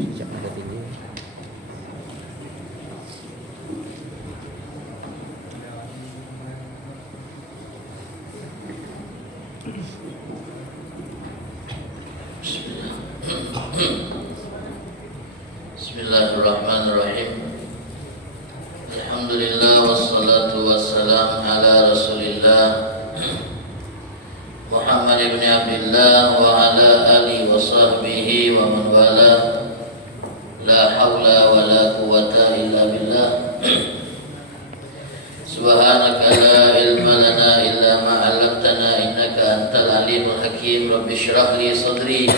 Sejak ada tinggi. Bismillahirrahmanirrahim. Alhamdulillah wassalatu wassalam ala Rasulillah Muhammad ibn Abdullah wa ala alihi wa sahbihi wa man wala. La hawla wa la quwwata illa billah. Subhanaka la ilma lana illa ma 'allamtana innaka antal alimul hakim. Rabbi shrah li sadri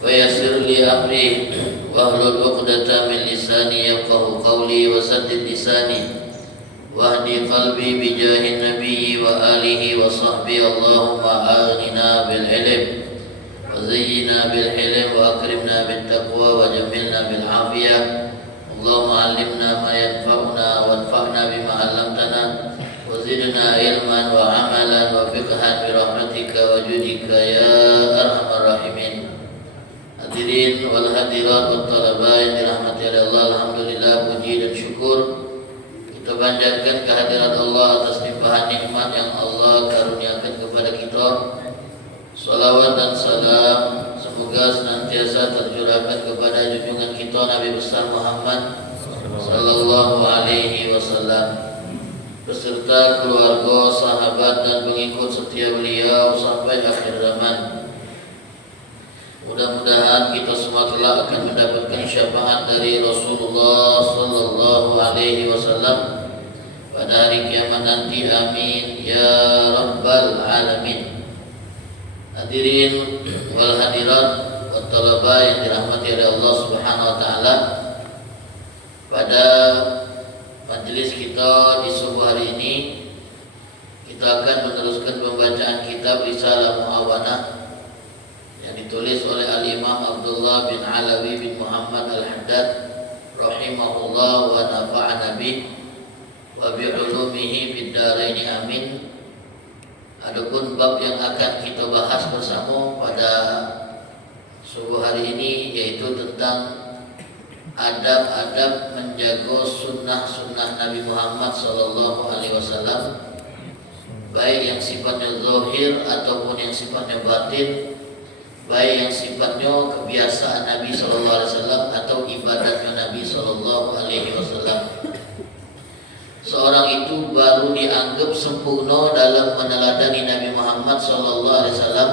wa yassir li amri wahlul 'uqdatam min lisani yafqahu qawli wa saddid lisani wahdi qalbi bi jahin nabiyyi wa alihi wa sahbihi. Allahumma aghnina bil ilm wa zayyina bil hilm wa akrimna bit taqwa wa jamilna bil afiyah. Allahumma 'allimna ma yanfa'una wanfa'na bima 'allamtana wa zidna ilman wa 'amalan wa fiqhan bi rahmatika wa judika ya arhamar rahimin. Hadirin wal hadirat wat talaba yang dirahmati oleh Allah, alhamdulillah, puji dan syukur kita panjatkan kehadirat Allah atas limpahan nikmat yang Allah karuniakan kepada kita. Salawat dan salam semoga senantiasa tercurahkan kepada junjungan kita Nabi besar Muhammad sallallahu alaihi wasallam beserta keluarga, sahabat dan pengikut setia beliau sampai akhir zaman. Mudah-mudahan kita semua kelak akan mendapatkan syafaat dari Rasulullah sallallahu alaihi wasallam pada hari kiamat nanti. Amin ya rabbal alamin. Hadirin wal hadirat wat talaba yang dirahmati oleh Allah Subhanahu wa taala, pada majelis kita di subuh hari ini kita akan meneruskan pembacaan kitab Risalah Mu'awanah yang ditulis oleh Al-Imam Abdullah bin Alawi bin Muhammad Al-Haddad rahimahullah wa nafa'ana bih wa bi'ulumihi bid dharain amin. Adapun bab yang akan kita bahas bersama pada subuh hari ini yaitu tentang adab-adab menjaga sunnah-sunnah Nabi Muhammad sallallahu alaihi wasallam, baik yang sifatnya zahir ataupun yang sifatnya batin, baik yang sifatnya kebiasaan Nabi sallallahu alaihi wasallam atau ibadatnya Nabi sallallahu alaihi wasallam. Seorang itu baru dianggap sempurna dalam meneladani Nabi Muhammad sallallahu alaihi wasallam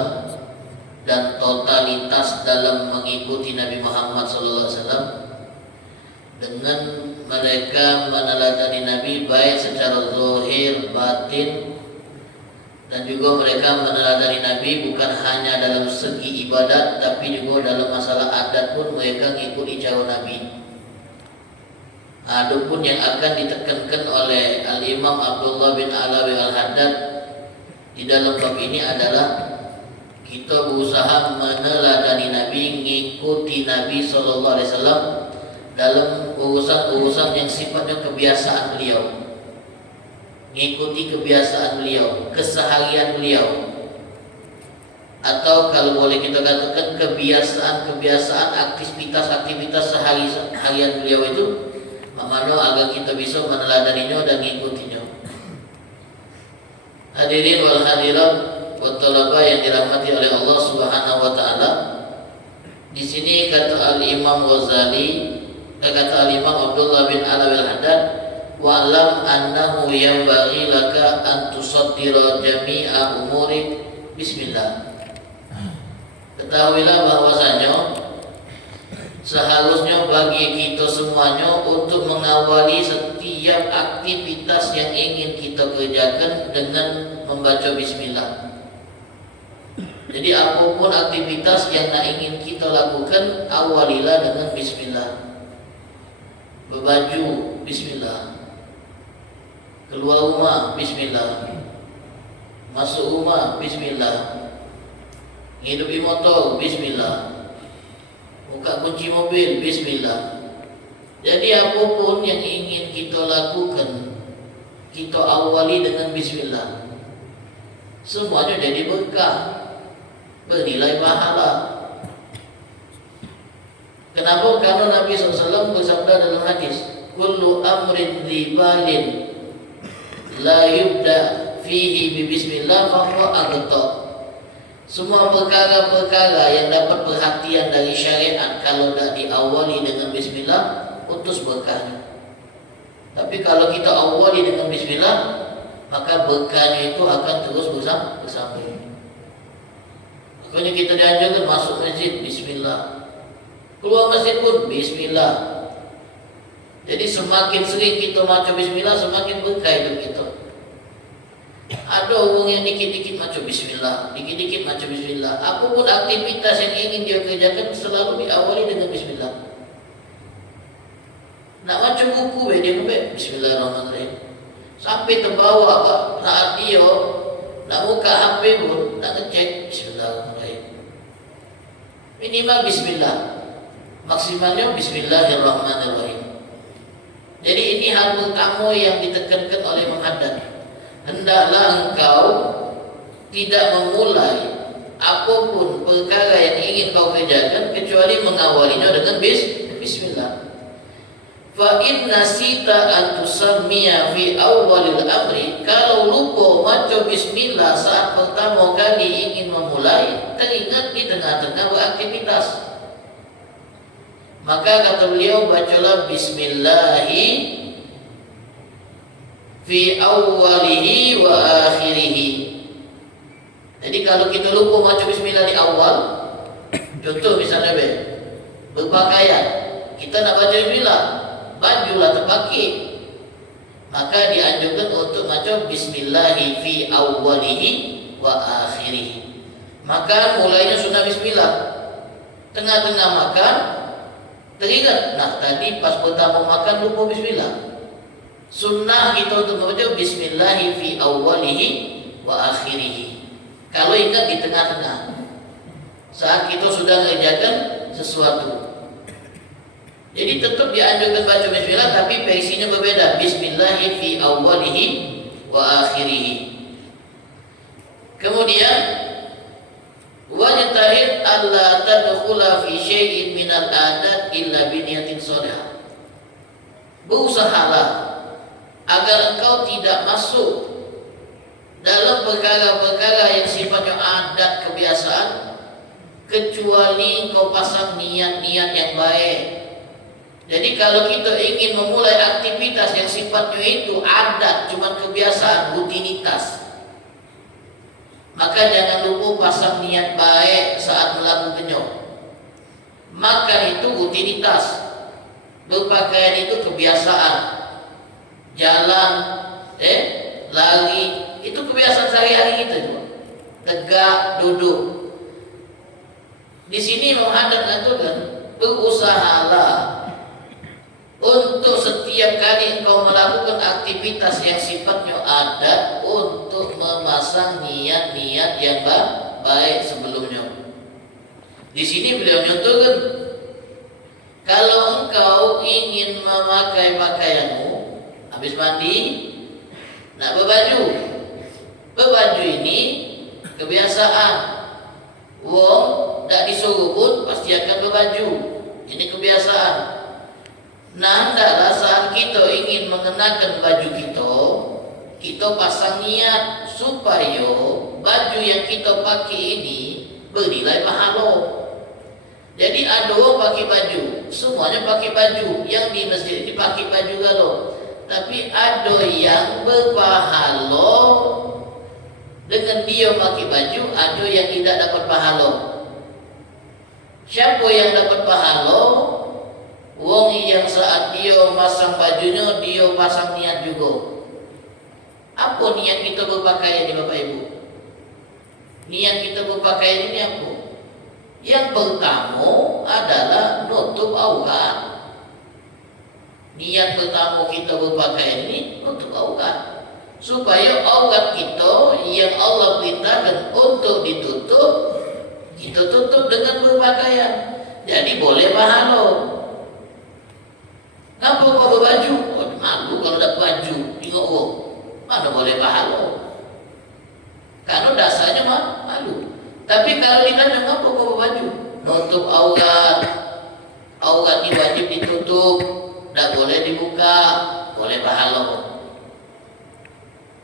dan totalitas dalam mengikuti Nabi Muhammad sallallahu alaihi wasallam dengan mereka meneladani Nabi baik secara zahir, batin, dan juga mereka meneladani Nabi bukan hanya dalam segi ibadat tapi juga dalam masalah adat pun mereka mengikuti cara Nabi. Adapun yang akan ditekankan oleh Al-Imam Abdullah bin Alawi Al-Haddad di dalam bab ini adalah kita berusaha meneladani Nabi, mengikuti Nabi sallallahu alaihi wasallam dalam urusan-urusan yang sifatnya kebiasaan beliau, mengikuti kebiasaan beliau, keseharian beliau, atau kalau boleh kita katakan kebiasaan aktivitas sehari-harian beliau itu, mana agar kita bisa meneladaninya dan mengikutinya. Hadirin wal hadirat wat talaba yang dirahmati oleh Allah Subhanahu wa taala, di sini kata Al-Imam Ghazali, kata Al-Imam Abdullah bin Alawi Al-Haddad, wa'lam annahu yanbaghi laka an tusaddira jami'a umurik bismillah. Ketahuilah bahwasanya seharusnya bagi kita semuanya untuk mengawali setiap aktivitas yang ingin kita kerjakan dengan membaca bismillah. Jadi apapun aktivitas yang nak ingin kita lakukan, awalilah dengan bismillah. Berbaju, bismillah. Keluar rumah, bismillah. Masuk rumah, bismillah. Hidupi motor, bismillah. Buka kunci mobil, bismillah. Jadi apapun yang ingin kita lakukan, kita awali dengan bismillah. Semuanya jadi berkah, bernilai pahala. Kenapa? Karena Nabi SAW bersabda dalam hadis, kullu amrin dhibalin la yubda fihi bi bismillah fahuwa aghta. Semua perkara-perkara yang dapat perhatian dari syariat kalau tak diawali dengan bismillah, putus berkahnya. Tapi kalau kita awali dengan bismillah, maka berkahnya itu akan terus bersambung. Makanya kita dianjurkan masuk masjid bismillah, keluar masjid pun bismillah. Jadi semakin sering kita baca bismillah, semakin berkah hidup kita. Ada orang yang dikit-dikit baca bismillah, dikit-dikit baca bismillah. Apapun aktivitas yang ingin dia kerjakan selalu diawali dengan bismillah. Nak baca buku dia nombor bismillahirrahmanirrahim. Sampai terbawa saat dia nak buka HP pun nak ngecek bismillahirrahmanirrahim. Minimal bismillah, maksimalnya bismillahirrahmanirrahim. Jadi ini hal pertama yang ditekankan oleh Muhaddad. Hendaklah engkau tidak memulai apapun perkara yang ingin kau kerjakan kecuali mengawalinya dengan bismillah. Fa in nasita an tusammiya fi awwalil amri, kalau lupa baca bismillah saat pertama kali ingin memulai, teringat di tengah-tengah beraktivitas, maka kata beliau bacalah bismillahi fi awwalihi wa akhirihi. Jadi kalau kita lupa baca bismillah di awal, contoh misalnya berpakaian, kita nak baca bismillah, bajulah terpakai, maka dianjurkan untuk baca bismillahi fi awwalihi wa akhirihi. Makan mulainya sunnah bismillah, tengah-tengah makan teringat, nah tadi pas pertama makan lupa bismillah. Sunnah kita untuk membaca bismillahi fi awwalihi wa akhirihi. Kalau ingat di tengah-tengah, saat kita sudah mengerjakan sesuatu. Jadi tetap dianjurkan baca bismillah, tapi versinya berbeda. Bismillahi fi awwalihi wa akhirihi. Kemudian wajtahid alla tadkhula fi syai'in minal adat illa bi niyatin shaliha. Berusahalah agar engkau tidak masuk dalam perkara-perkara yang sifatnya adat kebiasaan kecuali engkau pasang niat-niat yang baik. Jadi kalau kita ingin memulai aktivitas yang sifatnya itu adat, cuma kebiasaan, rutinitas, maka jangan lupa pasang niat baik saat melakukannya. Makan itu rutinitas, berpakaian itu kebiasaan, jalan, lari itu kebiasaan sehari-hari kita juga. Tegak, duduk. Di sini Muhammad katakan, berusahalah untuk setiap kali engkau melakukan aktivitas yang sifatnya adat untuk memasang niat-niat yang baik sebelumnya. Di sini beliau nyontohkan, kalau engkau ingin memakai pakaianmu habis mandi, nak berbaju. Berbaju ini kebiasaan. Wong tak disuruh pun pasti akan berbaju. Ini kebiasaan. Nah, hendaklah saat kita ingin mengenakan baju kita pasang niat supaya baju yang kita pakai ini bernilai pahala. Jadi ada orang pakai baju, semuanya pakai baju, yang di masjid ini pakai baju galau. Tapi ada yang berpahala dengan dia pakai baju, ada yang tidak dapat pahala. Siapa yang dapat pahala? Wong yang saat dia pasang bajunya, dia pasang niat juga. Apa niat kita berpakaian ini Bapak Ibu? Niat kita berpakaian ini apa? Yang pertama adalah nutup aurat. Niat pertama kita berpakaian ini untuk aurat, supaya aurat kita yang Allah perintahkan untuk ditutup, kita tutup dengan berpakaian. Jadi boleh pahala. Kenapa kau berbaju? Oh, malu kalau tak baju. Tengok mana boleh pahala. Karena dasarnya malu. Tapi kalau ditanya kenapa kau berbaju? Nutup aurat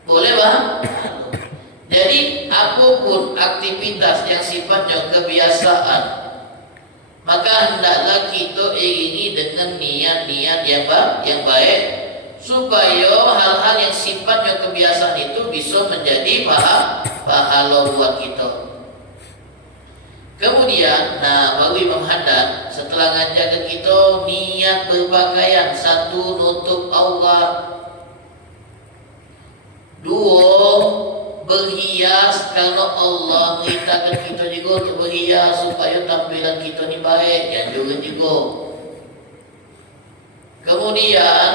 boleh paham? Jadi apapun aktivitas yang sifatnya kebiasaan, maka hendaklah kita iringi dengan niat-niat yang baik, supaya hal-hal yang sifatnya kebiasaan itu bisa menjadi pahala buat kita. Kemudian, baru Imam Haddad setelah ngajarkan kita niat berpakaian, satu nutup aurat, dua berhias karena Allah merintahkan kita juga untuk berhias supaya tampilan kita ni baik, jangan juga. Kemudian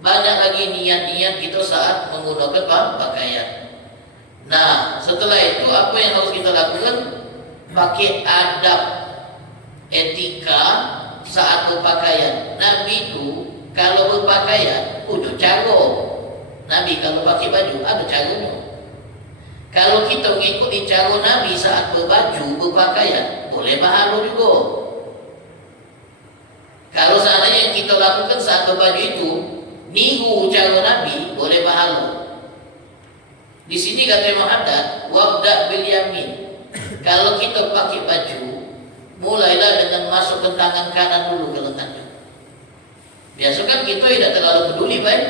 banyak lagi niat-niat kita saat menggunakan pakaian. Nah, setelah itu apa yang harus kita lakukan? Pakai adab, etika saat berpakaian. Nabi itu kalau berpakaian punya cara. Nabi kalau pakai baju ada caranya. Kalau kita mengikuti cara Nabi saat berbaju, berpakaian, boleh pahala juga. Kalau seandainya yang kita lakukan saat berbaju itu niru cara Nabi, boleh pahala. Di sini kata Imam Haddad, wabda bil yamin. Kalau kita pakai baju, mulailah dengan masukkan tangan kanan dulu ke lengannya. Biasa kan kita tidak terlalu peduli, baik?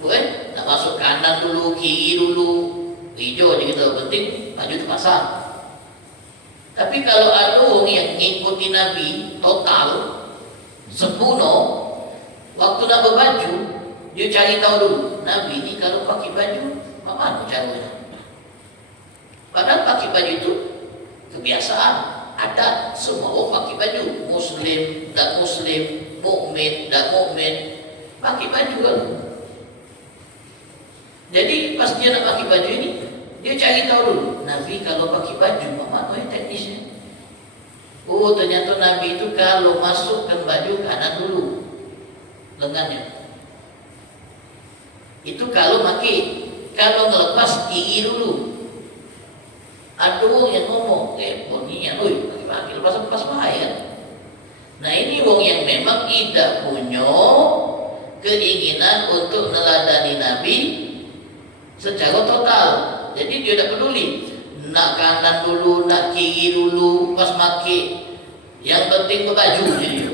Bukan? Nak masuk kanan dulu, kiri dulu, hijau aja kita, penting baju terpasang. Tapi kalau ada orang yang ngikuti Nabi total, sempurna, waktu nak berbaju, dia cari tahu dulu, Nabi ini kalau pakai baju, mana caranya? Padahal pakai baju itu kebiasaan, adat, semua orang pakai baju, Muslim, tak Muslim, mukmin, tak mukmin, pakai baju kan. Jadi pas dia nak pakai baju ini, dia cari tahu dulu, Nabi kalau pakai baju, mana yang teknisnya? Oh, ternyata Nabi itu kalau masukkan baju kanan dulu lengannya. Itu kalau pakai, kalau ngelepas kiri dulu. Ada orang yang ngomong, poninya, pakai lepas bahaya. Nah, ini orang yang memang tidak punya keinginan untuk meneladani Nabi secara total. Jadi dia tidak peduli nak kanan dulu, nak kiri dulu, pas pakai. Yang penting berbaju jadi.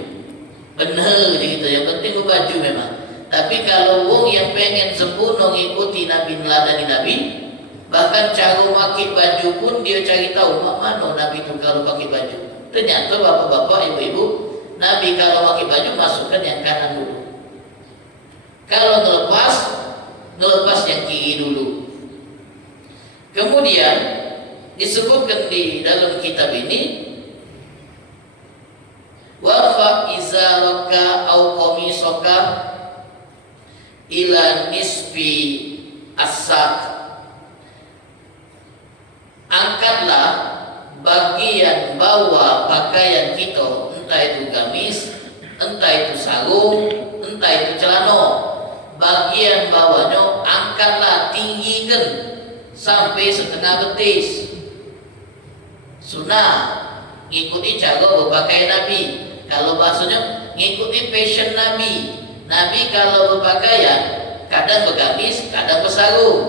Benar gitu, yang penting berbaju memang. Tapi kalau orang yang pengen sempurna mengikuti Nabi, meneladani Nabi, bahkan cara pakai baju pun dia cari tahu mana Nabi itu kalau pakai baju. Ternyata bapak-bapak, ibu-ibu, Nabi kalau pakai baju masukkan yang kanan dulu. Kalau ngelepas yang kiri dulu. Kemudian disebutkan di dalam kitab ini, warfa izaraka au qamisaka ila nisfi as-saq. Angkatlah bagian bawah pakaian kita, entah itu gamis, entah itu sarung, entah itu celana. Bagian bawahnya angkatlah, tinggikan sampai setengah betis. Sunnah, ngikuti cara berpakaian Nabi. Kalau bahasanya ngikuti fashion Nabi. Nabi kalau berpakaian kadang bergamis, kadang bersarung.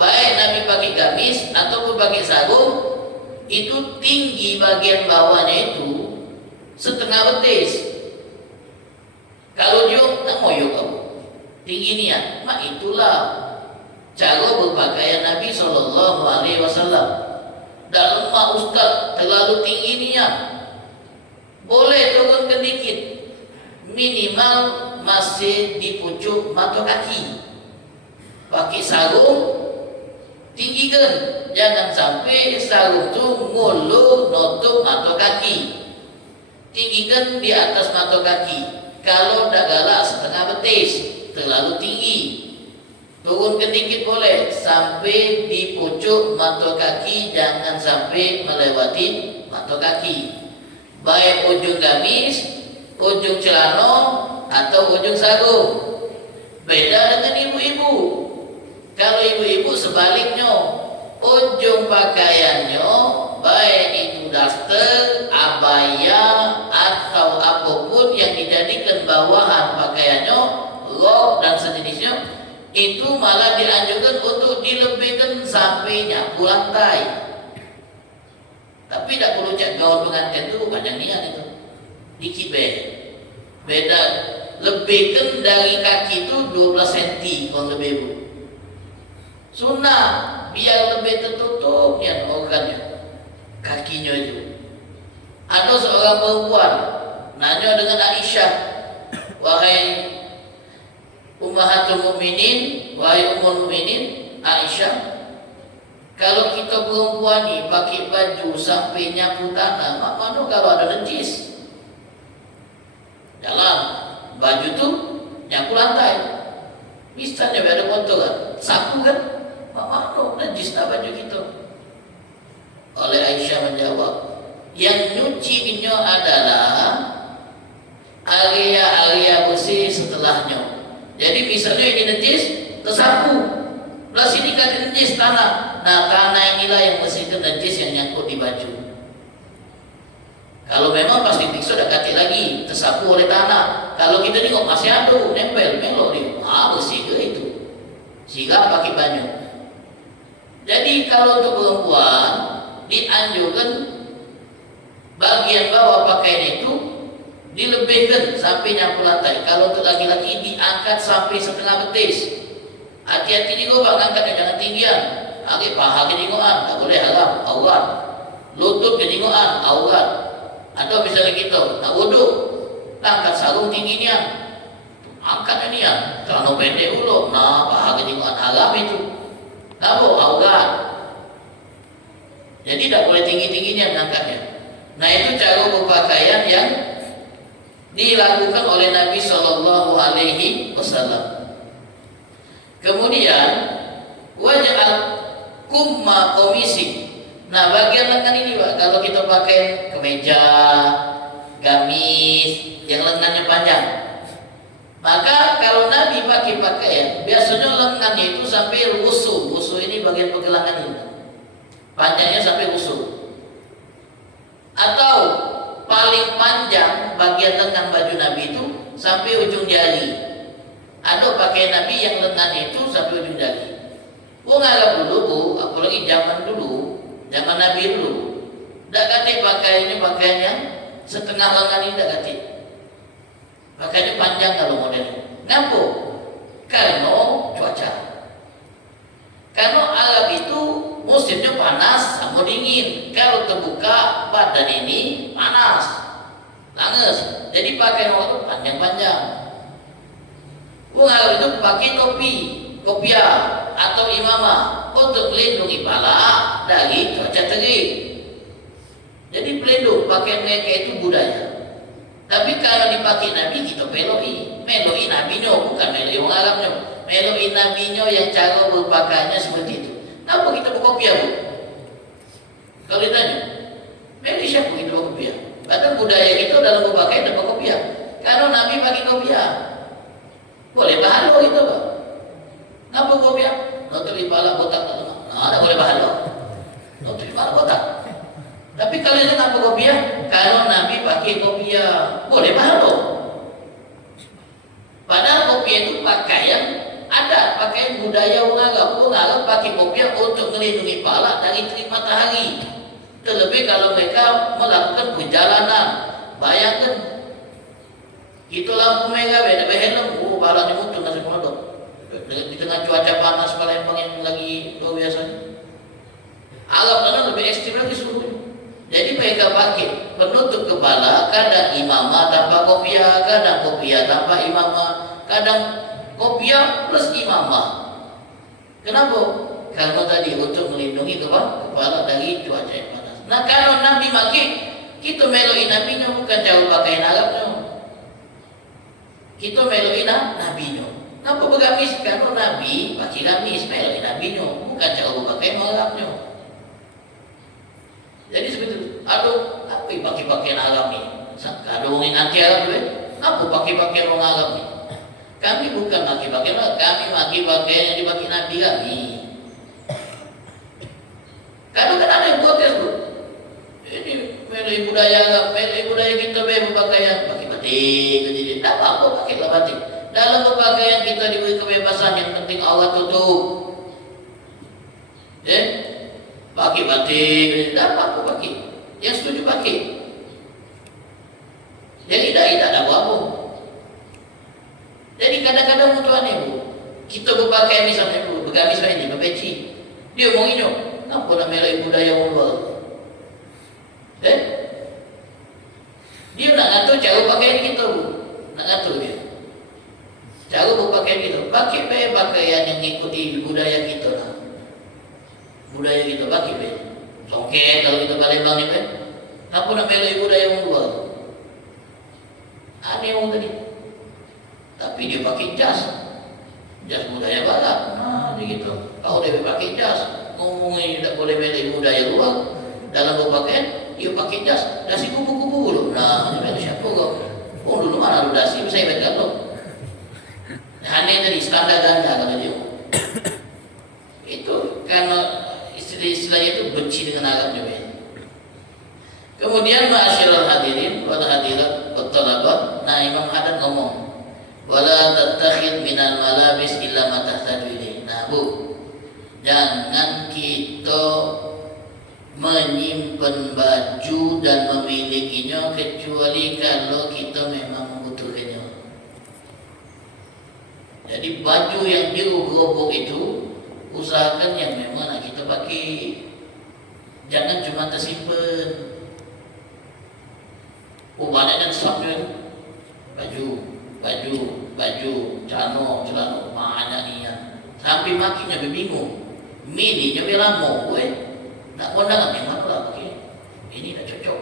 Baik Nabi pakai gamis ataupun pakai sarung, itu tinggi bagian bawahnya itu setengah betis. Kalau dia tak mau yuk kamu tinggi niat, mak itulah cara berpakaian Nabi SAW. Tak lemah ustaz, terlalu tinggi niat, boleh turunkan dikit, minimal masih di pucuk mata kaki. Pakai sarung tinggikan, jangan sampai sarung tu ngulur nutup mata kaki. Tinggikan di atas mata kaki. Kalau dah galak setengah betis, terlalu tinggi. Turunkan dikit boleh sampai di pucuk mata kaki, jangan sampai melewati mata kaki. Baik ujung gamis, ujung celana atau ujung sarung. Beda dengan ibu-ibu. Kalau ibu-ibu sebaliknya, ujung pakaiannya baik itu daster, abaya atau apapun yang dijadikan bawahan pakaiannya, rok dan sejenisnya, itu malah dianjurkan untuk dilebihkan sampai nyapu lantai. Tapi tidak perlu cek gaun pengantin itu panjang niat itu. Dikit beda. Lebihkan dari kaki itu 12 cm kalau lebih bu. Sunnah biar lebih tertutup ya organnya, kakinya itu. Ada seorang perempuan nanya dengan Aisyah, wahai Ummahatul Mukminin, wahai Ummul Mukminin Aisyah, kalau kita perempuan ni pakai baju sampai nyapu tanah, mana kalau ada najis dalam baju tu nyapu lantai, misalnya ada kotoran, sapu kan, mana najis tak baju kita. Oleh Aisyah menjawab, yang nyucinya adalah area-area bersih setelahnya. Jadi misalnya ini najis, tersapu, belah sini kata najis tanah. Nah tanah inilah yang bersihkan najis yang nyangkut di baju. Kalau memang pasti tikso dah kati lagi, tersapu oleh tanah. Kalau kita tengok masih ada, nempel, melok dia, bersih ke itu. Siram pakai baju. Jadi kalau untuk perempuan dianjurkan bagian bawah pakaian itu dilebihkan sampai nyapu lantai. Kalau untuk laki-laki diangkat sampai setengah betis. Hati-hati juga bang, angkatnya jangan tinggian. Agak paha keningoan, tak boleh haram, aurat. Lutut keningoan, aurat. Atau misalnya kita nak wuduk, angkat sarung tingginya, angkatnya nian, kerana pendek dulu, nah paha keningoan haram itu. Apa? Aurat. Jadi tak boleh tinggi-tingginya mengangkatnya. Nah itu cara berpakaian yang dilakukan oleh Nabi Sallallahu Alaihi Wasallam. Kemudian waj'al kumma komisi. Nah bagian lengan ini Pak, kalau kita pakai kemeja, gamis yang lengannya panjang, maka kalau Nabi pakai pakaian, biasanya lengannya itu sampai usul. Usul ini bagian pergelangan ini, panjangnya sampai usul. Atau paling panjang bagian lengan baju Nabi itu sampai ujung jari. Ada pakaian Nabi yang lengannya itu sampai ujung jari. Arab dulu bu, apalagi zaman dulu, zaman Nabi dulu, tak ganti pakaiannya pakaiannya setengah lengan ini tak ganti. Pakaiannya panjang kalau modelnya. Kenapa? Karena cuaca. Karena Arab itu musimnya panas sama dingin. Kalau terbuka badan ini panas, langes. Jadi pakaian orang itu panjang-panjang. Arab itu pakai topi, kopiah atau imamah untuk melindungi kepala dari cuaca terik. Jadi pelindung pakaian mereka itu budaya. Tapi kalau dipakai Nabi kita meloi Nabinya, bukan meloi orang Arabnya. Meloi Nabinya yang cara berpakaiannya seperti itu. Kenapa kita berkopiah bu? Kalau ditanya, meloi siapa kita berkopiah? Padahal budaya kita dalam berpakaian dan berkopiah. Kalau Nabi pakai kopiah, boleh bahalo itu pak. Kenapa kopiah? Nutupi kepala botak tak lama. Nah, tak boleh bahalo. Nutupi kepala botak. Tapi kalau itu kenapa kopiah? Kalau Nabi pakai kopiah, boleh bahalo. Padahal kopiah itu pakaian adat, pakaian budaya orang Arab. Orang Arab pakai kopiah untuk melindungi kepala dari terik matahari. Terlebih kalau mereka melakukan perjalanan. Bayangkan, itu lampu merah beda helm, kepalanya mutung nasi kodok. Di tengah cuaca panas Palembang yang lagi luar biasa. Arab sana lebih ekstrim lagi suhunya. Jadi mereka pakai penutup kepala, kadang imamah tanpa kopiah, kadang kopiah tanpa imamah, kadang kopiah plus imamah. Kenapa? Karena tadi untuk melindungi kepala dari cuaca yang panas. Nah kalau Nabi pakai, kita meloi Nabinya, bukan cara pakaian Arabnya. Kita meloi Nabinya. Kenapa bergamis? Karena Nabi pakai gamis, meloi Nabinya, bukan cara berpakaian Arabnya. Jadi seperti itu. Aduh, apa yang pakai pakaian Arab ni? Ada orang yang anti Arab tu apa pakai pakaian orang Arab ni? Kami bukan pakai pakaian Arab, kami pakai pakaian yang dipakai Nabi kami. Kadang-kadang ada yang protes tu. Ini meloi budaya Arab, meloi budaya kita berpakaian pakai batik, tak apa-apa pakailah batik. Dalam berpakaian kita diberi kebebasan, yang penting Allah tutup. Pakai batik, dapat aku pakai. Yang setuju pakai. Yang tidak ada apa-apa. Jadi kadang-kadang tuan ibu, kita berpakaian misalnya ibu, bergamis ini, berpeci. Dia mau inyo, kenapa nak melai budaya orang luar? Dia nak ngatur cara pakaian kita bu, nak ngatur dia. Cara berpakaian kita, pakai pakaian yang mengikuti budaya kita lah. Budaya kita pakai be. Songket kalau kita Palembang ni be. Kenapa nak melai budaya orang luar? Aneh orang tadi. Tapi dia pakai jas budaya barat. Dia gitu. Kalau dia pakai jas, ngomongnya tidak boleh melai budaya luar. Dalam berpakaian, dia pakai jas. Dasi kupu-kupu dulu. Nah, ini siapa kok? Oh dulu mana ada dasi, saya ingat kalau. Aneh tadi standar ganda kalau dia. Itu karena istilahnya itu benci dengan Arab juga. Kemudian ma'asyiral hadirin wal hadirat wat talabat, nah Imam Haddad ngomong, wala tattakhid minal malabis illa ma tahtaju ilaih. Nah, Bu, jangan kita menyimpan baju dan memilikinya kecuali kalau kita memang membutuhkannya. Jadi baju yang dirobok itu usahakan yang memang nak kita pakai. Jangan cuma tersimpan. Banyaknya sabnya baju, celana banyak niat. Sampai makinya bingung. Mininya belamo, nak kondangan memang lah pakai. Ini dah cocok.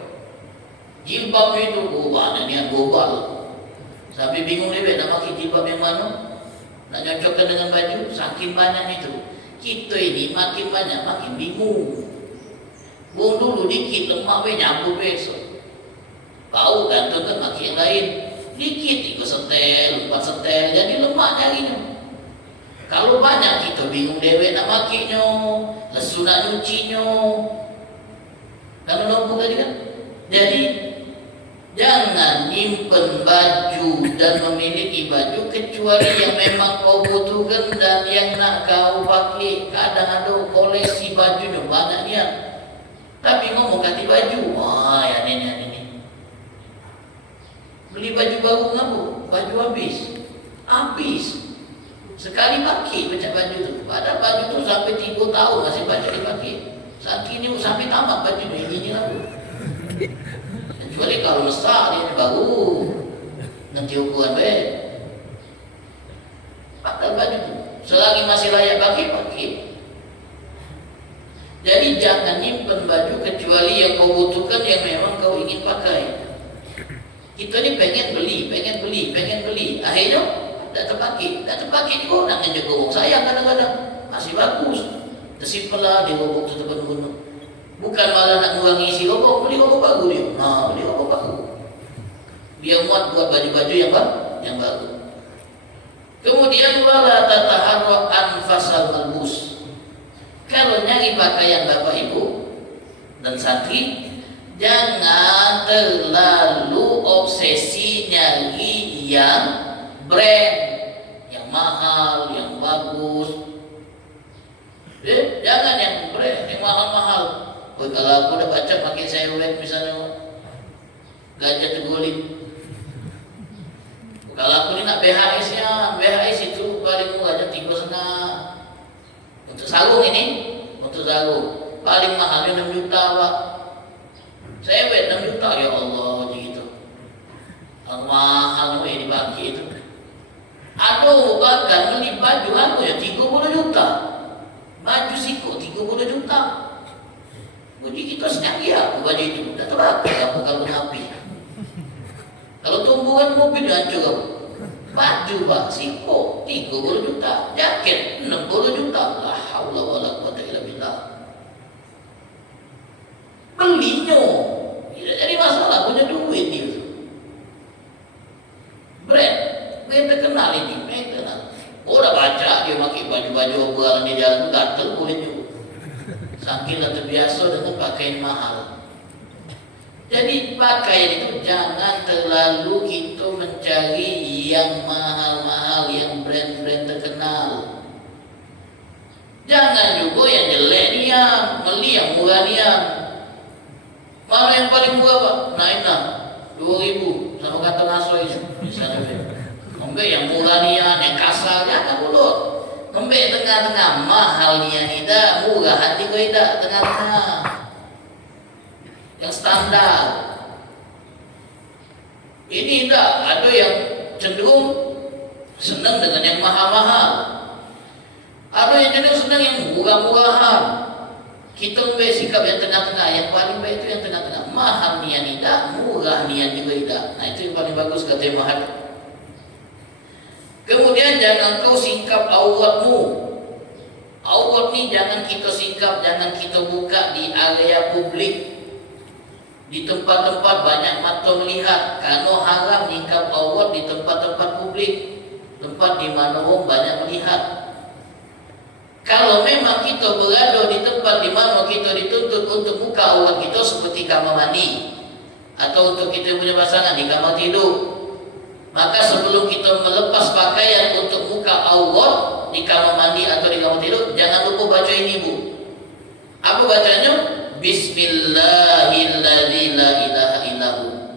Jilbabnya itu banyak niat global. Sampai bingung dia nak pakai jilbab yang mana? Nak cocokkan dengan baju, saking banyak itu. Kita ini makin banyak, makin bingung. Buang dulu dikit, lemak nyambut besok. Bau gantung kan makin yang lain. Dikit, 3 setel, 4 setel, jadi lemak jarinya. Kalau banyak kita bingung dewek nak makainya, lesu nak nyucinya. Kalau nombor tadi kan. Jadi jangan nyimpen baju dan memiliki baju kecuali yang memang kau butuhkan dan yang nak kau pakai. Kadang ada koleksi bajunya banyak niat. Tapi ngomong ganti baju, wah ya ini. Beli baju baru kenapa? Baju habis. Sekali pakai macam baju tu. Padahal baju tu sampai 3 tahun masih banyak dipakai. Saat ini sampai tamat baju ini lah. Kecuali kalau besar dia baru nanti ukuran baik. Pakai baju tu. Selagi masih layak pakai. Jadi jangan nyimpen baju kecuali yang kau butuhkan, yang memang kau ingin pakai. Kita ni pengen beli. Akhirnya tak terpakai juga. Nak ngejek gobok sayang kadang-kadang. Masih bagus. Tersimpanlah di gobok tu penuh-penuh. Bukan malah nak ngurangi isi gobok, beli gobok baru dia. Beli gobok baru. Dia muat buat baju-baju yang baru. Kemudian wala tataharra anfasal malbus. Kalau nyari pakaian Bapak Ibu dan santri, jangan terlalu obsesi nyari yang brand, yang mahal, yang bagus. Jangan yang brand, yang mahal-mahal. Kalau aku udah baca pakai sewet misalnya Gajah Teguling. Kalau aku ni nak BHS-nya, BHS itu paling murahnya 3,5. Untuk sarung paling mahalnya 6 juta Pak. Sewet 6 juta, ya Allah gitu. Mahal yang dipakai itu. Aduh, bahkan beli baju aku ya 30 juta. Baju siku 30 juta. Jadi kita senang ya baju itu. Tak tahu apa kamu kalau ngapi. Kalau tumbuhan mobil hancur kamu. Baju Pak, siku 30 juta. Jaket 60 juta. La haula wala quwata illa billah. Belinya tidak jadi masalah, punya duit dia. Brand terkenal ini, terkenal. Orang baca dia pakai baju-baju obrolan di jalan gatel kulit juga. Saking terbiasa dengan pakaian mahal. Jadi pakaian itu jangan terlalu kita mencari yang mahal-mahal. Jangan juga yang jelek nian, beli yang murah nian. Mana yang paling murah Pak? Naik 2.000 sama kata ngaso ini. Misalnya ngombe yang murah nian, yang kasar jangan mulut. Ngombe tengah-tengah mahal nian tidak, murah hati kau tidak tengah-tengah. Yang standar. Ini tidak, ada yang cenderung senang dengan yang mahal-mahal. Ada yang cenderung senang yang murah-murahan. Kita ambil sikap yang tengah-tengah. Yang paling baik itu yang tengah-tengah. Mahal nian tidak, murah nian juga tidak. Nah itu yang paling bagus kata Imam Ahmad. Kemudian jangan kau singkap auratmu. Aurat ni jangan kita singkap, jangan kita buka di area publik. Di tempat-tempat banyak mata melihat. Karena haram singkap aurat di tempat-tempat publik. Tempat di mana orang banyak melihat. Kalau memang kita berada di tempat di mana kita dituntut untuk buka aurat kita seperti kamar mandi atau untuk kita punya pasangan di kamar tidur, maka sebelum kita melepas pakaian untuk buka aurat di kamar mandi atau di kamar tidur, jangan lupa baca ini Bu. Apa bacanya? Bismillahilladzi la ilaha illahu.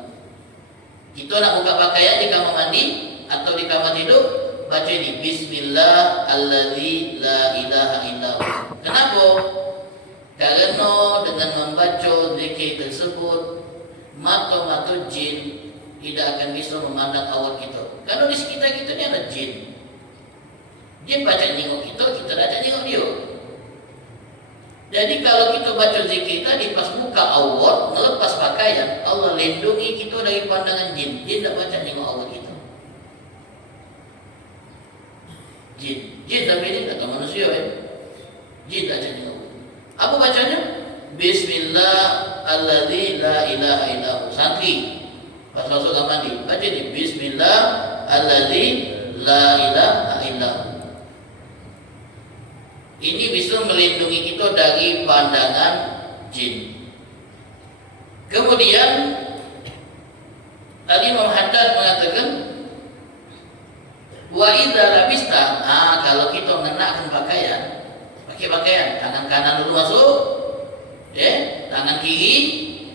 Kita nak buka pakaian di kamar mandi atau di kamar tidur, baca ini Bismillahilladzi la ilaha illahu. Kenapa? Karena dengan membaca zikir tersebut mata-mata jin tidak akan bisa memandang aurat kita. Karena di sekitar kita ni ada jin. Jin baca tengok kita, kita baca tengok dia. Jadi kalau kita baca zikir tadi pas buka aurat, melepas pakaian, Allah lindungi kita dari pandangan jin. Jin tak baca tengok aurat kita. Jin tapi ini kata manusia Jin baca tengok. Apa bacanya? Bismillahilladzi la ilaha illahu. Santri pas masuk kamar mandi baca ni Bismillahilladzi la ilaha illahu. Ini bisa melindungi kita dari pandangan jin. Kemudian tadi Imam Haddad mengatakan wa idza labista, kalau kita mengenakan pakaian, pakai pakaian, tangan kanan dulu masuk, tangan kiri,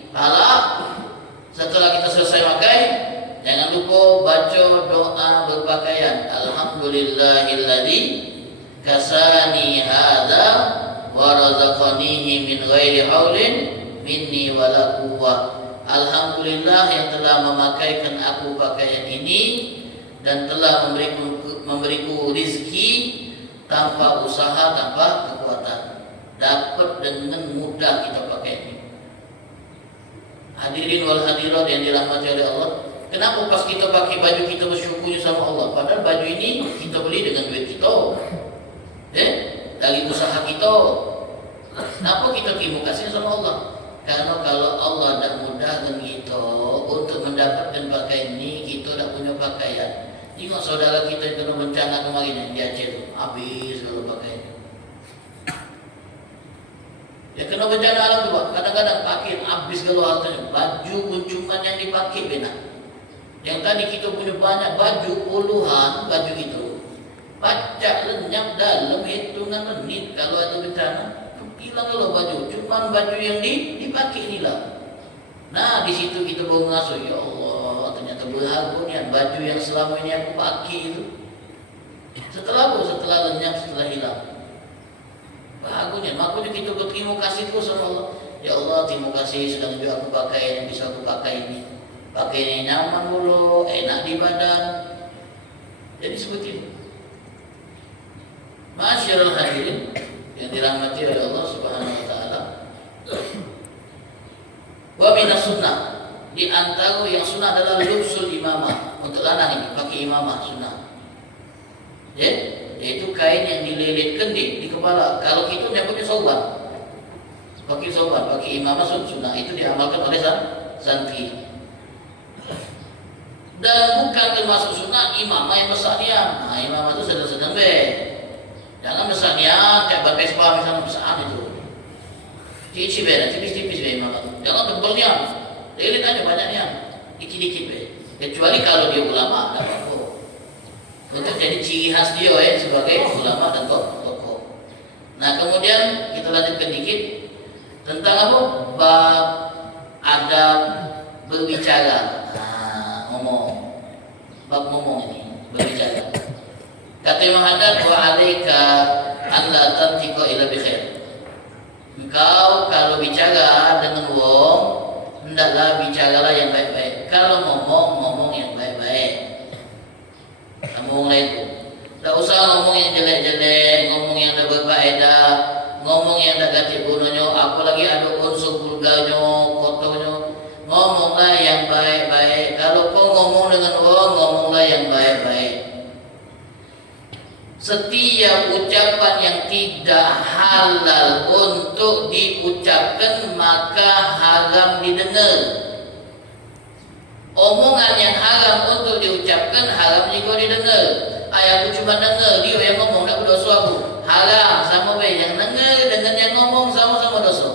kepala. Setelah kita selesai pakai, jangan lupa baca doa berpakaian. Alhamdulillahilladzi kasani hadza wa razaqanihi min ghairi haulin minni wala quwwah. Alhamdulillah yang telah memakaikan aku pakaian ini dan telah memberiku rizki tanpa usaha, tanpa kekuatan. Dapat dengan mudah kita pakai ini. Hadirin wal hadirat yang dirahmati oleh Allah. Kenapa pas kita pakai baju kita bersyukurnya sama Allah? Padahal baju ini kita beli dengan duit kita, dari usaha kita. Kenapa kita terima kasih sama Allah? Karena kalau Allah tidak mudahkan kita untuk mendapatkan pakaian ini, kita tidak punya pakaian. Tengok saudara kita yang kena bencana kemarin di Aceh tu, habis kalau pakaian. Ya kena bencana alam tu Pak, kadang-kadang pakaian habis kalau hartanya. Baju pun cuma yang dipakai benar. Yang tadi kita punya banyak baju, puluhan baju itu, pacak lenyap dalam hitungan menit kalau ada bencana. Hilang kalau baju, cuma baju yang dipakai inilah. Nah di situ kita baru ngasuh, ya Allah ternyata berharga ni baju yang selama ini aku pakai itu. Setelah apa? Setelah lenyap, setelah hilang. Bahagunya, makanya kita berterima kasih terus sama Allah. Ya Allah terima kasih sedang juga aku pakai yang bisa aku pakai ini. Pakai yang nyaman dulu, enak di badan. Jadi seperti itu. Masyarul hadirin yang dirahmati oleh Allah Subhanahu wa taala. Wa minas sunnah, di antara yang sunnah adalah lubsul imamah. Untuk lanang ini pakai imamah sunnah. Yaitu kain yang dililitkan di kepala. Kalau kita nyebutnya sorban. Pakai sorban, pakai imamah sunnah. Itu diamalkan oleh santri. Dan bukan termasuk sunnah imamah yang besar nian. Nah, imamah itu sedang-sedang be. Jangan besar nian, kayak berpespa misalnya besar itu. Cici be, tipis-tipis be imamah. Jangan tebal nian. Lilit aja banyak nian. Dikit-dikit be. Kecuali kalau dia ulama, tak apa. Untuk jadi ciri khas dia sebagai ulama dan tokoh. Nah kemudian kita lanjutkan dikit tentang apa? Bab adab berbicara. Nah, ngomong. Bab ngomong ini berbicara. Kata Imam Haddad, wa alaika an la tantiqa illa bi khair. Engkau kalau bicara dengan wong, hendaklah bicaralah yang baik-baik. Kalau ngomong yang baik-baik. Ngomong itu. Tak usah ngomong yang jelek-jelek, ngomong yang tak berfaedah, ngomong yang tak ganti gunanya, apalagi ada unsur vulgarnya, kotornya. Ngomonglah yang baik-baik. Kalau kau ngomong dengan orang, ngomonglah yang baik-baik. Setiap ucapan yang tidak halal untuk diucapkan maka haram didengar. Omongan yang haram untuk diucapkan haram juga didengar. Aku cuma dengar dia yang ngomong tak berdosa aku. Haram sama baik yang dengar dengan yang ngomong sama-sama dosa.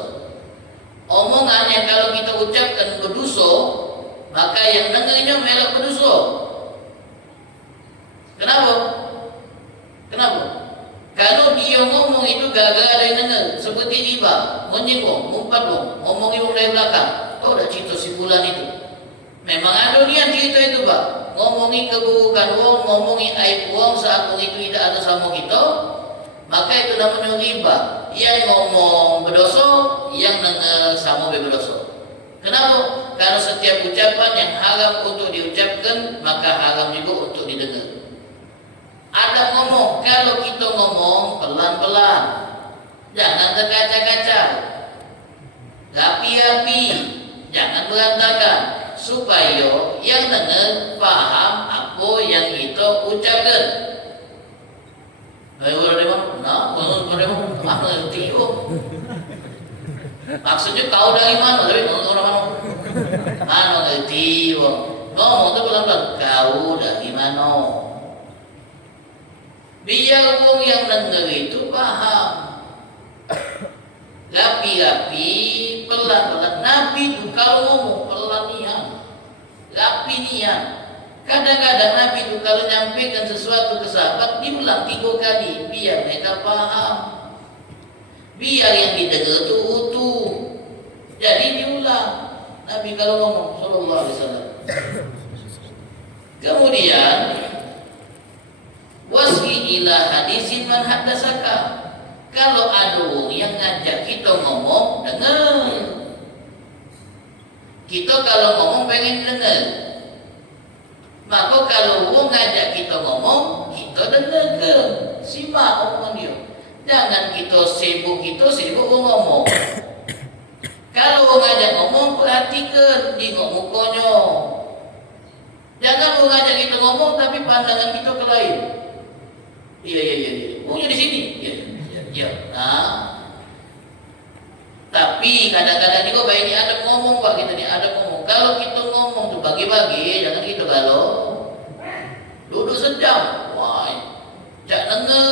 Omongan yang kalau kita ucapkan berdosa, maka yang dengarnya melak berdosa. Kenapa? Kalau dia ngomong itu gara-gara ada yang dengar, seperti riba, menyinggung, mumpat ngomong ibu dari belakang. Kau dah cerita si bulan itu. Memang ada niat cerita itu, Pak. Ngomongi keburukan wong, ngomongi aib wong saat wong itu tidak ada sama kita, maka itu namanya riba. Yang ngomong berdosa, yang dengar sama berdosa. Kenapa? Karena setiap ucapan yang haram untuk diucapkan, maka haram juga untuk didengar. Ada ngomong, kalau kita ngomong pelan-pelan, jangan terkaca-kaca, rapi-rapi, jangan berantakan, supaya yang dengar paham apa yang kita ucapkan. Maksudnya kau dari mana? Tapi orang mana? Mana ngerti? Ngomong tu pelan-pelan. Kau dari mana? Biar orang yang dengar itu paham. Rapi-rapi, pelan-pelan. Nabi itu kalau ngomong pelan nian, rapi nian. Kadang-kadang Nabi itu kalau nyampaikan sesuatu ke sahabat diulang 3 kali biar mereka paham. Biar yang didengar itu utuh. Jadi diulang. Nabi kalau ngomong sallallahu alaihi wasallam. Kemudian wasgi ila hadisin man haddasaka. Kalau ada orang yang ngajak kita ngomong, dengar. Kita kalau ngomong pengen dengar. Maka kalau orang ngajak kita ngomong, kita dengarkan. Simak omongan dia. Jangan kita sibuk orang ngomong. Kalau orang ngajak ngomong, perhatikan di mukanya. Jangan orang ngajak kita ngomong tapi pandangan kita ke lain. Iya. Maunya di sini. Ya. Nah, tapi kadang-kadang juga baik ini ada ngomong Pak kita nih ada ngomong. Kalau kita ngomong tuh bagi-bagi, jangan kita galau. Duduk sejam, wah, jangan dengar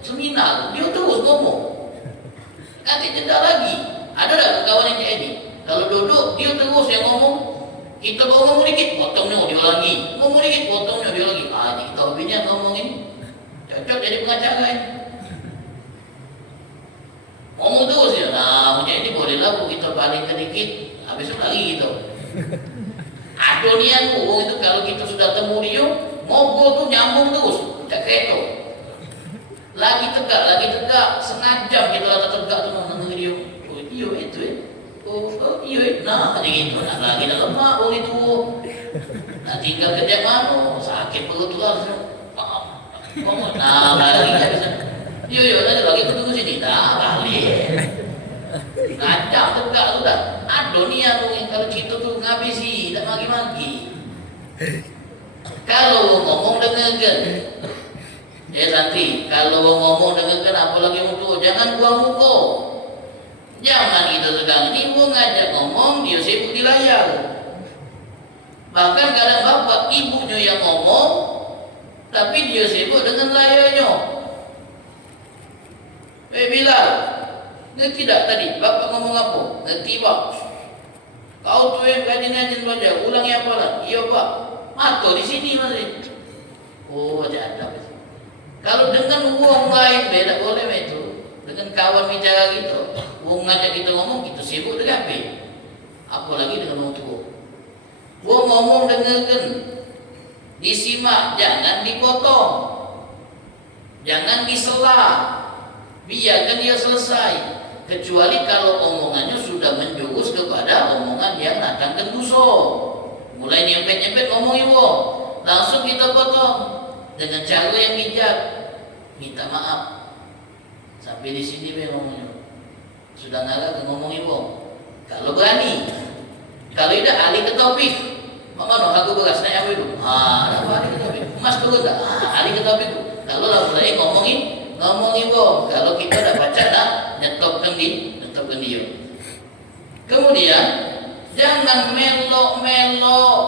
seminar, dia terus ngomong. Nanti jeda lagi. Ada tak kawan yang kayak ini? Kalau duduk dia terus yang ngomong. Kita baru ngomong dikit, potongnya dia lagi. Ngomong dikit, potongnya dia lagi. Ini kita hobinya ngomongin. Cocok jadi pengacara ini. Ngomong terus ya, nah macam ini bolehlah kita balik sedikit, habis itu lagi gitu. Adonian orang itu kalau kita sudah temu dia, ngobrol tuh nyambung terus, tak kereta. Lagi tegak, setengah jam kita lagi tegak tuh nunggu dia. Oh iya itu ya, oh iya, nah jadi gitu, nah lagi dah lemak orang itu. Nah tinggal kerja mana, sakit perut lah. Nah lagi kan bisa. Yo, nanti lagi tunggu sini, dah balik. Ngajak tegak sudah. Adonia yang kalau cerita tuh ngabisi, tak magi-magi. Kalau ngomong dengarkan. Ya santri, kalau ngomong dengarkan apalagi muka, jangan buang muka. Jangan kita sedang ini gua ngajak ngomong, dia sibuk di layar. Bahkan kadang bapak ibunya yang ngomong, tapi dia sibuk dengan layarnya. Bilal, ngerti tak tadi? Bapak ngomong apa? Ngerti Pak? Kau tu yang kajian baca, ulangi apa lah? Iya Pak. Mata di sini masih. Oh, ada. Kalau dengan uang lain beda boleh itu. dengan kawan bicara gitu. Wong ngajak kita ngomong, kita sibuk dengan HP. Apalagi dengan orang tua. Wong ngomong dengarkan, disimak, jangan dipotong, jangan disela, biarkan dia selesai. Kecuali kalau omongannya sudah menjurus kepada omongan yang datangkan busuk. Mulai nyempet-nyempet ngomongin wong, langsung kita potong dengan cara yang bijak. Minta maaf. Sampai di sini ngomongnya. Sudah nggak ngomongin wong. Kalau berani, kalau tidak alih ke topik. Mana aku beras naik apa itu? Apa alih ke topik? Mas turun tak? Alih ke topik itu. Kalau lah mulai ngomongin wong. Kalau kita dah baca dah, nyetopkan dia. Kemudian jangan melok-melok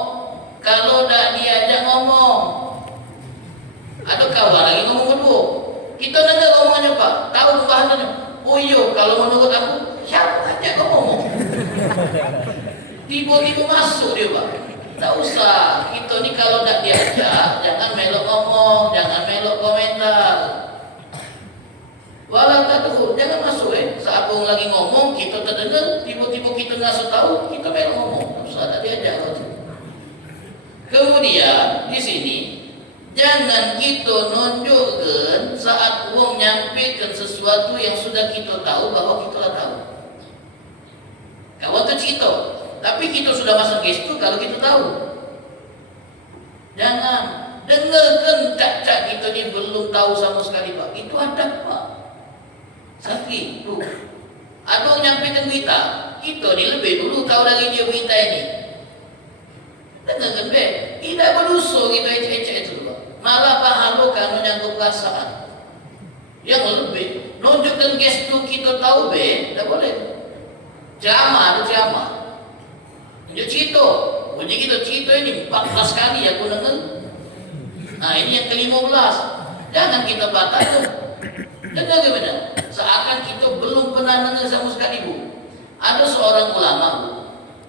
kalau dah diajak ngomong. Ada kawan lagi ngomong kedua. Kita dengar omongannya Pak, tahu bahasanya. Oh iya, kalau menurut aku, siapa ajak ngomong? Tiba-tiba masuk dia Pak. Tak usah, kita ni kalau tak diajak, jangan melok ngomong, jangan melok komentar. Walau tak tahu, jangan masuk Saat orang lagi ngomong, kita terdengar, tiba-tiba kita nggak tahu, kita melok ngomong. Tak usah, tak diajak. Kemudian di sini jangan kita nunjukkan saat orang nyampaikan sesuatu yang sudah kita tahu bahwa kita dah tahu. Kawan tu cerita, tapi kita sudah masuk gestu kalau kita tahu. Jangan dengarkan cak-cak kita ni belum tahu sama sekali Pak. Itu adab Pak. Sakit tu. Ada orang nyampaikan berita, kita ni lebih dulu tahu dari dia berita ini. Dengarkan baik. Tidak berdosa kita ecek-ecek itu Pak. Malah pahala kan menyangkut perasaan. Yang lebih nunjukkan gestu kita tahu tak boleh. Ceramah. Tunjuk cerita. Bunyi kita cerita ini 14 kali aku dengar. Ini yang ke-15. Jangan kita batalkan. Dengar ke benar? Seakan kita belum pernah dengar sama sekali Bu. Ada seorang ulama Bu.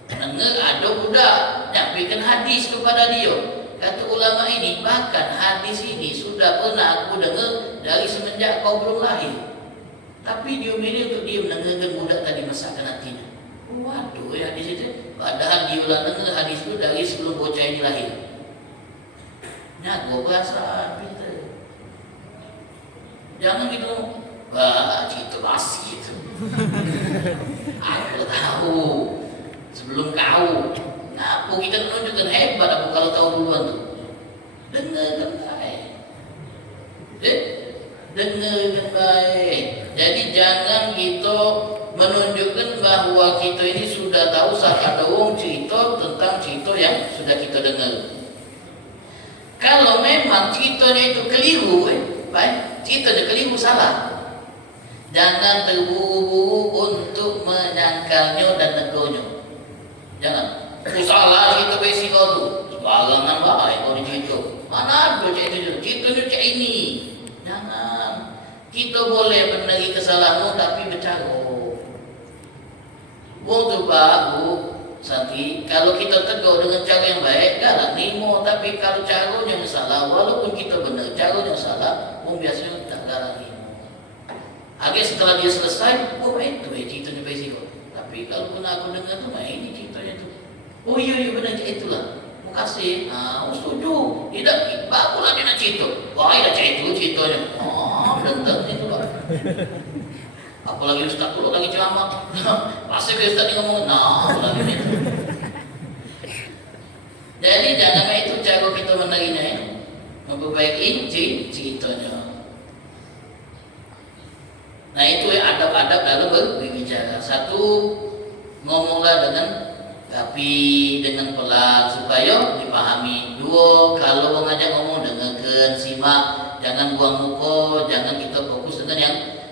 Dengar ada budak nyampaikan hadis kepada dia. Kata ulama ini, bahkan hadis ini sudah pernah aku dengar dari semenjak kau belum lahir. Tapi dia milih untuk dia mendengarkan budak tadi masakan hatinya. Waduh hadis itu. Padahal dia ulang dengar hadis itu dari sebelum bocah ini lahir. Nyago perasaan kita. Jangan gitu. Cerita basi itu. Aku tahu. Sebelum kau. Kenapa kita menunjukkan hebat aku kalau tahu duluan tu? Dengarkan baik. Dengarkan baik. Jadi jangan kita menunjukkan bahawa kita ini sudah tahu saat ada orang cerita tentang cerita yang sudah kita dengar. Kalau memang ceritanya itu keliru, baik, ceritanya keliru salah. Jangan terburu-buru untuk menyangkalnya dan negurnya. Jangan. Salah cerita besi kau tu. Sebarangan baik kau cerita. Mana ada cerita cak ini. Jangan. Kita boleh benahi kesalahanmu tapi bercara. Waktu baru Santi, kalau kita tegur dengan cara yang baik, galak nimo. Tapi kalau caranya salah, walaupun kita benar, caranya salah, biasanya tak galak nimo. Akhirnya setelah dia selesai, itu ceritanya besi kau. Tapi kalau pernah aku dengar tu, ini ceritanya tu. Oh iya benar itulah. Terima kasih. Setuju. Tidak, barulah dia nak cerita. Wah, dah cerita ceritanya. Benar itu lah. Apalagi Ustaz tu lagi ceramah. Pasti ke Ustaz ni ngomong, apalagi ni. Jadi jangan itu cara kita menerima memperbaiki ceritanya. Nah itu adab-adab dalam berbicara. Satu, ngomonglah dengan tapi dengan pelan supaya dipahami. Dua, kalau mengajak ngomong dengarkan, simak, jangan buang muka, jangan kita fokus dengan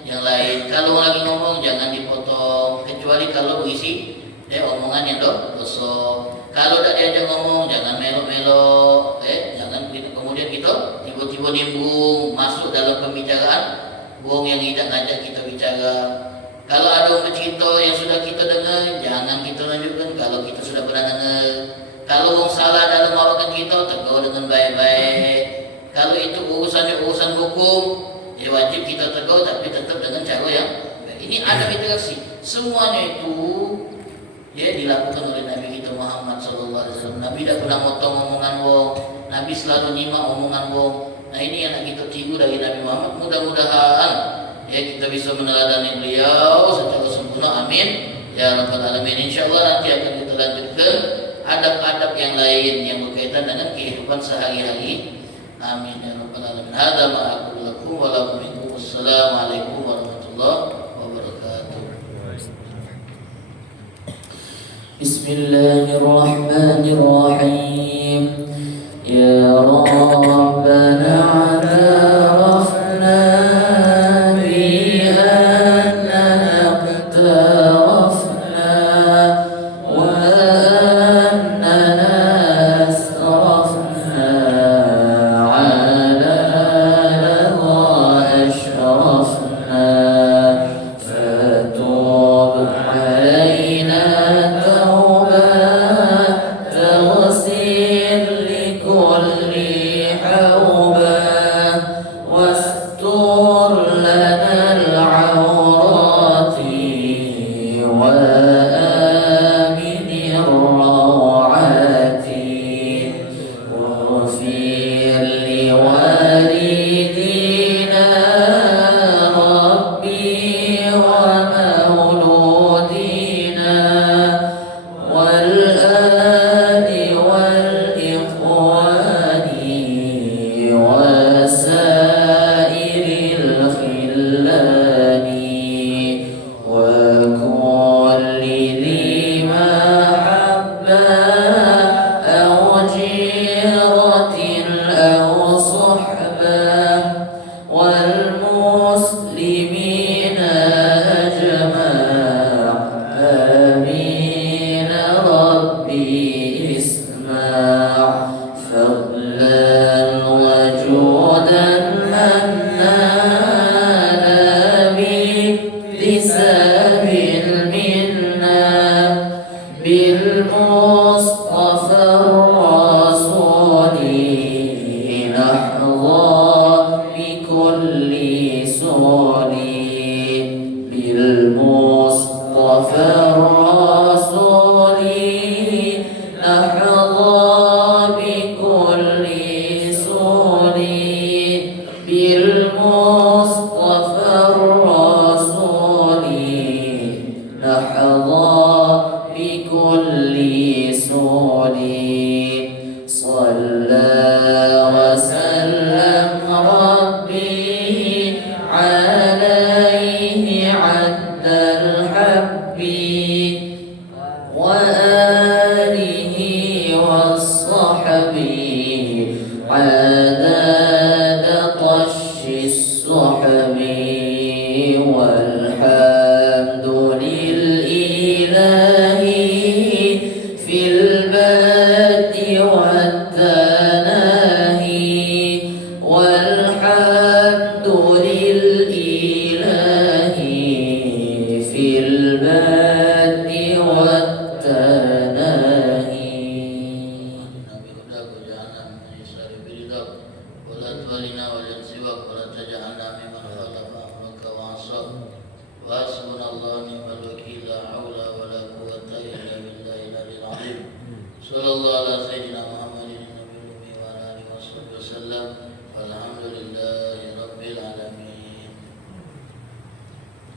yang lain. Kalau lagi ngomong jangan dipotong, kecuali kalau berisi omongan yang dosa. Kalau tak diajak ngomong jangan melok-melok, jangan kemudian kita tiba-tiba nimbung masuk dalam pembicaraan wong yang tidak ngajak kita bicara. Kalau ada orang bercerita yang sudah kita dengar, jangan kita lanjutkan kalau kita sudah pernah dengar. Kalau orang salah dalam mawakan kita, tegur dengan baik-baik. Kalau itu urusan hukum, wajib kita tegur bergaul tapi tetap dengan cara yang baik. Ini adab interaksi. Semuanya itu ya dilakukan oleh Nabi kita Muhammad SAW. Nabi tidak pernah motong omongan wong. Nabi selalu nyimak omongan wong. Nah ini yang kita tiru dari Nabi Muhammad. Mudah-mudahan ya kita bisa meneladani beliau secara sempurna. Amin ya rabbal alamin. Insyaallah nanti akan kita lanjutkan adab-adab yang lain yang berkaitan dengan kehidupan sehari-hari. Amin ya rabbal alamin. Hadza ma aqulu lakum wa lakum minkum. Assalamualaikum warahmatullahi wabarakatuh. Bismillahirrahmanirrahim. Ya Rabbana arafna bi annana iqtarafna wa annana asrafna ala wa ashrafna fatub alaina وآله والصحب